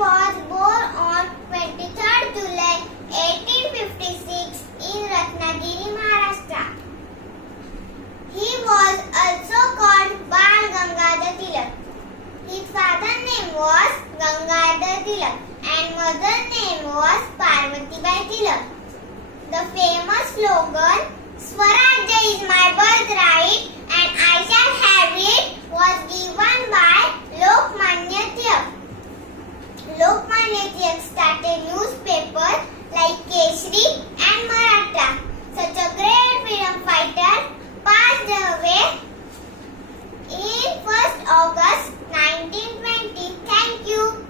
was born on 23rd July 1856 in Ratnagiri, Maharashtra. He was also called Bal Gangadhar Tilak. His father's name was Gangadhar Tilak and mother's name was Parvatibai Tilak. The famous slogan, "Swarajya is my birthright and I shall have it," was given by Lokmanya Tilak. Lokmanya Tilak started newspapers like Keshri